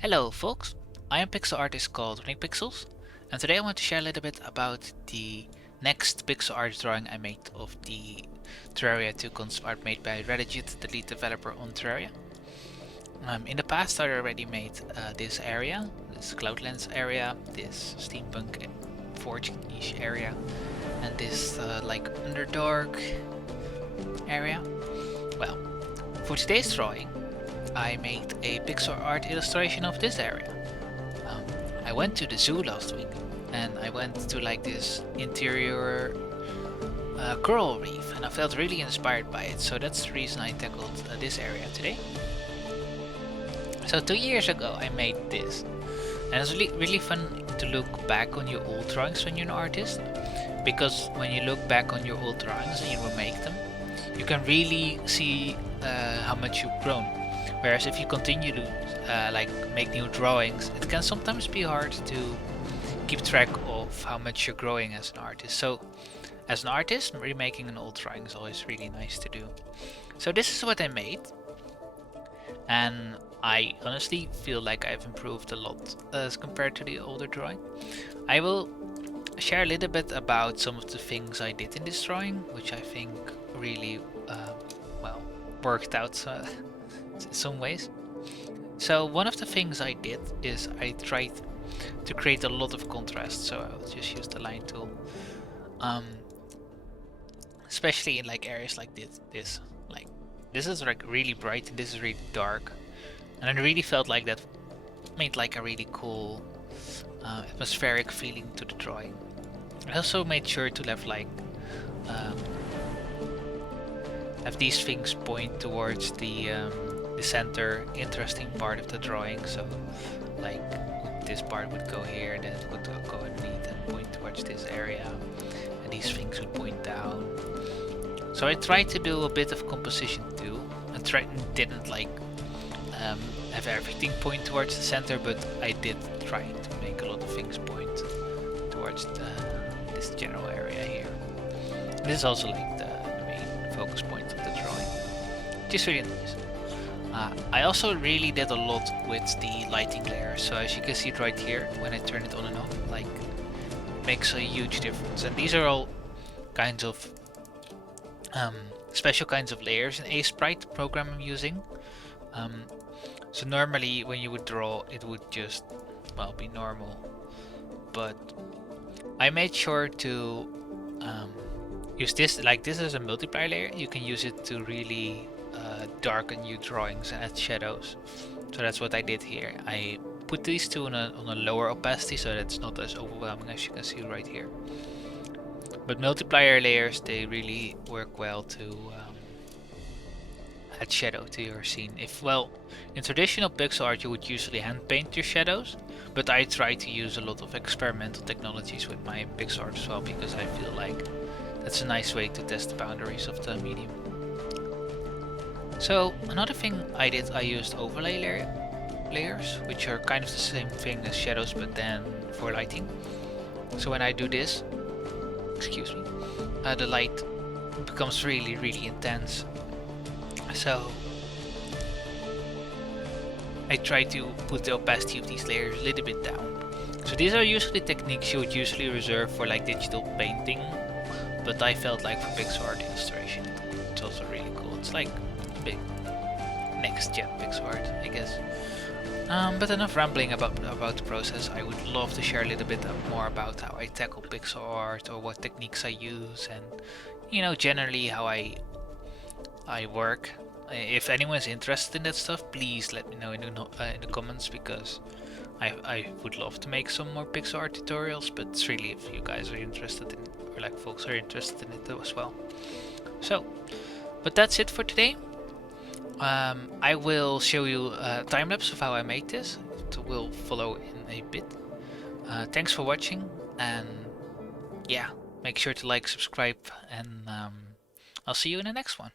Hello folks, I am pixel artist called Running Pixels, and today I want to share a little bit about the next pixel art drawing I made of the Terraria 2 concept art made by Redigit, the lead developer on Terraria. In the past I already made this area, this Cloudlands area, this steampunk forge-ish area, and this like Underdark area. Well, for today's drawing I made a pixel art illustration of this area. I went to the zoo last week and I went to like this interior coral reef and I felt really inspired by it, so that's the reason I tackled this area today. So 2 years ago I made this, and it's really fun to look back on your old drawings when you're an artist, because when you look back on your old drawings and you remake them, you can really see how much you've grown. Whereas if you continue to like make new drawings, it can sometimes be hard to keep track of how much you're growing as an artist. So as an artist, remaking an old drawing is always really nice to do. So this is what I made, and I honestly feel like I've improved a lot as compared to the older drawing. I will share a little bit about some of the things I did in this drawing, which I think really well worked out in some ways. So one of the things I did is I tried to create a lot of contrast, so I will just use the line tool, especially in like areas like this is like really bright and this is really dark, and I really felt like that made like a really cool atmospheric feeling to the drawing. I also made sure to have like have these things point towards the center interesting part of the drawing, so like this part would go here, then it would go underneath and point towards this area, and these things would point down. So I tried to do a bit of composition too. I didn't like have everything point towards the center, but I did try to make a lot of things point towards this general area here. This is also like the main focus point of the drawing, which is really nice. I also really did a lot with the lighting layer, so as you can see right here, when I turn it on and off, like, it makes a huge difference. And these are all kinds of special kinds of layers in Sprite program I'm using. So normally when you would draw, it would just, well, be normal, but I made sure to use this, like this is a multiplier layer. You can use it to really darken your drawings and add shadows. So that's what I did here. I put these two on a lower opacity so that it's not as overwhelming as you can see right here. But multiplier layers, they really work well to add shadow to your scene. Well, in traditional pixel art you would usually hand paint your shadows, but I try to use a lot of experimental technologies with my pixel art as well, because I feel like that's a nice way to test the boundaries of the medium. So another thing I did, I used overlay layers, which are kind of the same thing as shadows, but then for lighting. So when I do this, excuse me, the light becomes really intense. So I try to put the opacity of these layers a little bit down. So these are usually techniques you would usually reserve for like digital painting, but I felt like for pixel art illustration it's also really cool. It's like big next gen pixel art, I guess. But enough rambling about the process. I would love to share a little bit more about how I tackle pixel art, or what techniques I use, and you know, generally how I work. If anyone's interested in that stuff, please let me know in the comments, because I would love to make some more pixel art tutorials, but it's really if you guys are interested in, or like folks are interested in it as well. So, but that's it for today. I will show you a time lapse of how I made this. It will follow in a bit. Thanks for watching, and yeah, make sure to like, subscribe, and I'll see you in the next one.